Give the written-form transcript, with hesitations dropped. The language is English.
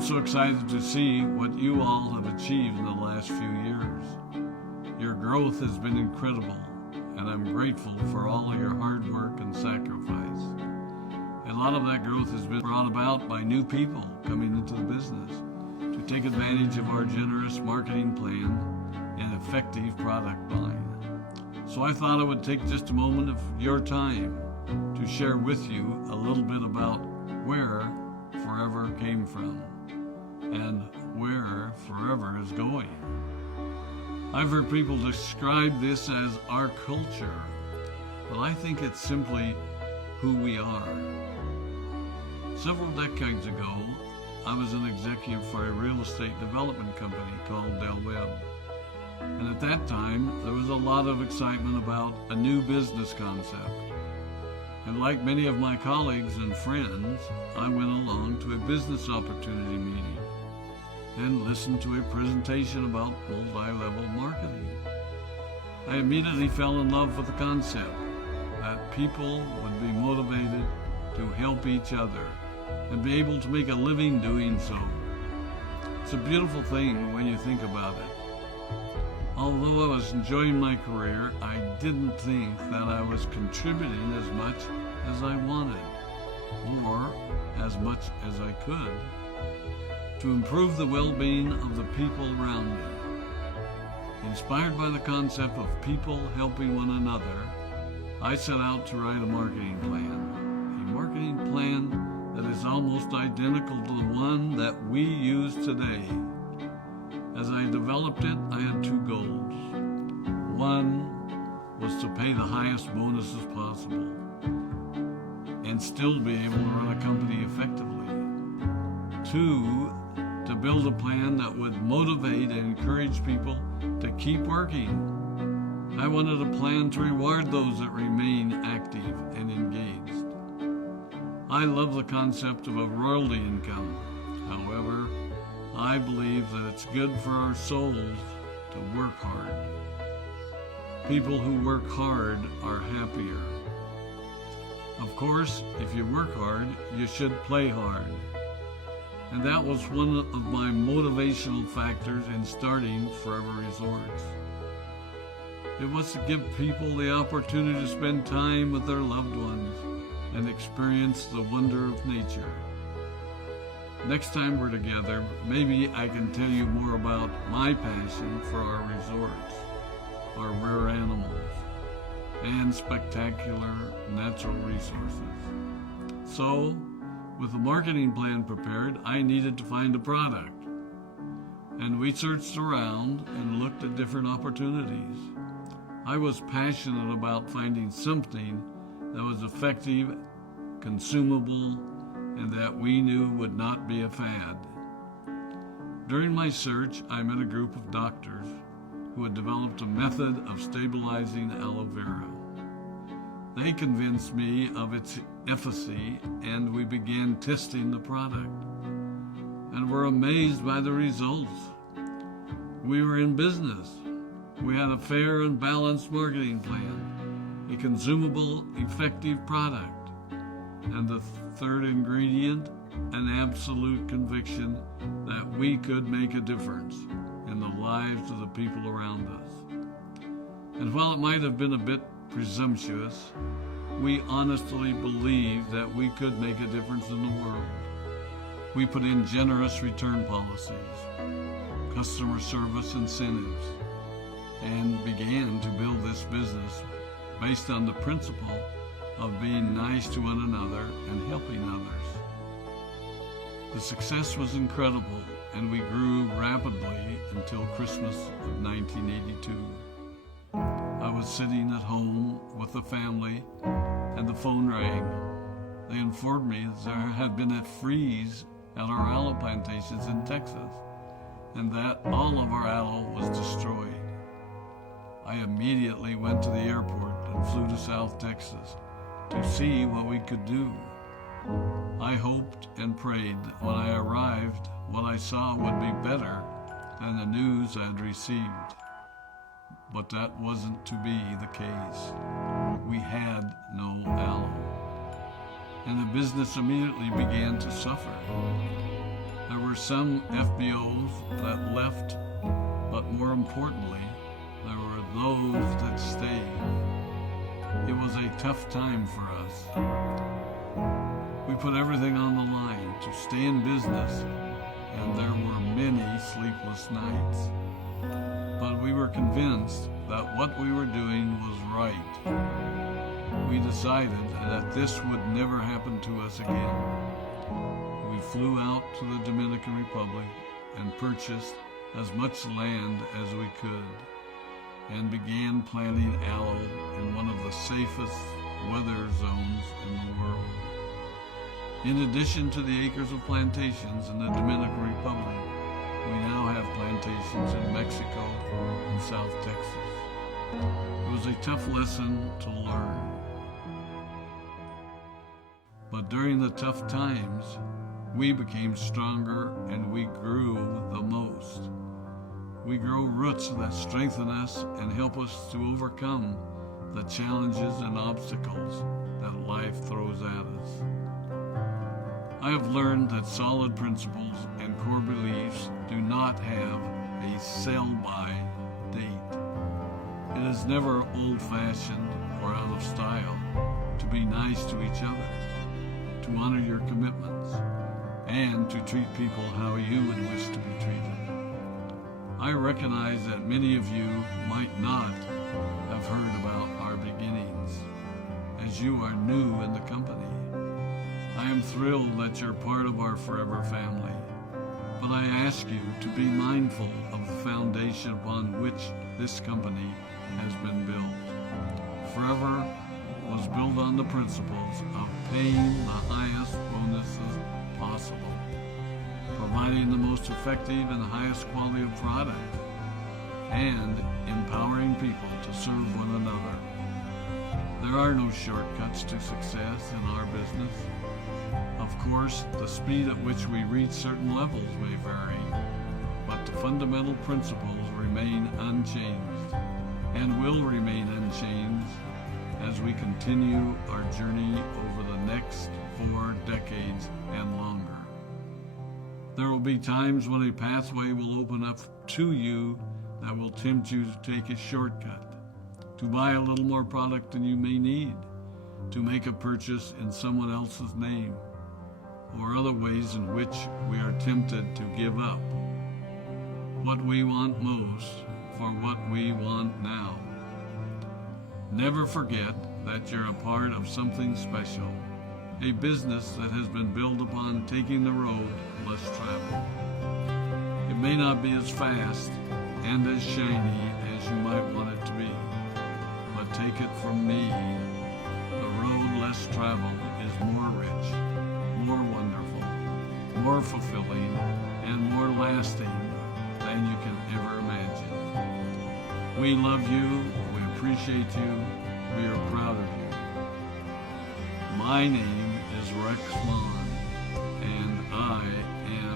I'm so excited to see what you all have achieved in the last few years. Your growth has been incredible, and I'm grateful for all of your hard work and sacrifice. A lot of that growth has been brought about by new people coming into the business to take advantage of our generous marketing plan and effective product line. So I thought I would take just a moment of your time to share with you a little bit about where forever came from and where forever is going. I've heard people describe this as our culture, but I think it's simply who we are. Several decades ago, I was an executive for a real estate development company called Del Webb. And at that time, there was a lot of excitement about a new business concept. And like many of my colleagues and friends, I went along to a business opportunity meeting and listened to a presentation about multi-level marketing. I immediately fell in love with the concept that people would be motivated to help each other and be able to make a living doing so. It's a beautiful thing when you think about it. Although I was enjoying my career, I didn't think that I was contributing as much as I wanted, or as much as I could, to improve the well-being of the people around me. Inspired by the concept of people helping one another, I set out to write a marketing plan that is almost identical to the one that we use today. As I developed it, I had two goals. One was to pay the highest bonuses possible and still be able to run a company effectively. Two, to build a plan that would motivate and encourage people to keep working. I wanted a plan to reward those that remain active and engaged. I love the concept of a royalty income. However, I believe that it's good for our souls to work hard. People who work hard are happier. Of course, if you work hard, you should play hard. And that was one of my motivational factors in starting Forever Resorts. It was to give people the opportunity to spend time with their loved ones and experience the wonder of nature. Next time we're together, maybe I can tell you more about my passion for our resorts, our rare animals, and spectacular natural resources. So, with a marketing plan prepared, I needed to find a product. And we searched around and looked at different opportunities. I was passionate about finding something that was effective, consumable, and that we knew would not be a fad. During my search, I met a group of doctors who had developed a method of stabilizing aloe vera. They convinced me of its efficacy, and we began testing the product, and were amazed by the results. We were in business. We had a fair and balanced marketing plan, a consumable, effective product, and the third ingredient, an absolute conviction that we could make a difference in the lives of the people around us. And while it might have been a bit presumptuous, we honestly believed that we could make a difference in the world. We put in generous return policies, customer service incentives, and began to build this business based on the principle of being nice to one another and helping others. The success was incredible, and we grew rapidly until Christmas of 1982. I was sitting at home with the family, and the phone rang. They informed me that there had been a freeze at our aloe plantations in Texas, and that all of our aloe was destroyed. I immediately went to the airport and flew to South Texas to see what we could do. I hoped and prayed that when I arrived, what I saw would be better than the news I'd received. But that wasn't to be the case. We had no aloe, and the business immediately began to suffer. There were were some FBOs that left, but more importantly, there were those that stayed. It was a tough time for us. We put everything on the line to stay in business, and there were many sleepless nights. But we were convinced that what we were doing was right. We decided that this would never happen to us again. We flew out to the Dominican Republic and purchased as much land as we could, and began planting aloe in one of the safest weather zones in the world. In addition to the acres of plantations in the Dominican Republic, we now have plantations in Mexico and South Texas. It was a tough lesson to learn. But during the tough times, we became stronger and we grew the most. We grow roots that strengthen us and help us to overcome the challenges and obstacles that life throws at us. I have learned that solid principles and core beliefs do not have a sell-by date. It is never old-fashioned or out of style to be nice to each other, to honor your commitments, and to treat people how you would wish to be treated. I recognize that many of you might not have heard about our beginnings, as you are new in the company. I am thrilled that you're part of our forever family, but I ask you to be mindful of the foundation upon which this company has been built. Forever was built on the principles of paying the highest bonuses possible, providing the most effective and highest quality of product, and empowering people to serve one another. There are no shortcuts to success in our business. Of course, the speed at which we reach certain levels may vary, but the fundamental principles remain unchanged and will remain unchanged as we continue our journey over the next 4 decades and longer. There will be times when a pathway will open up to you that will tempt you to take a shortcut, to buy a little more product than you may need, to make a purchase in someone else's name, or other ways in which we are tempted to give up what we want most for what we want now. Never forget that you're a part of something special, a business that has been built upon taking the road less traveled. It may not be as fast and as shiny as you might want it to be, but take it from me, the road less traveled is more rich, more wonderful, more fulfilling, and more lasting than you can ever imagine. We love you, we appreciate you, we are proud of you. My name is Rex Maughan, and I am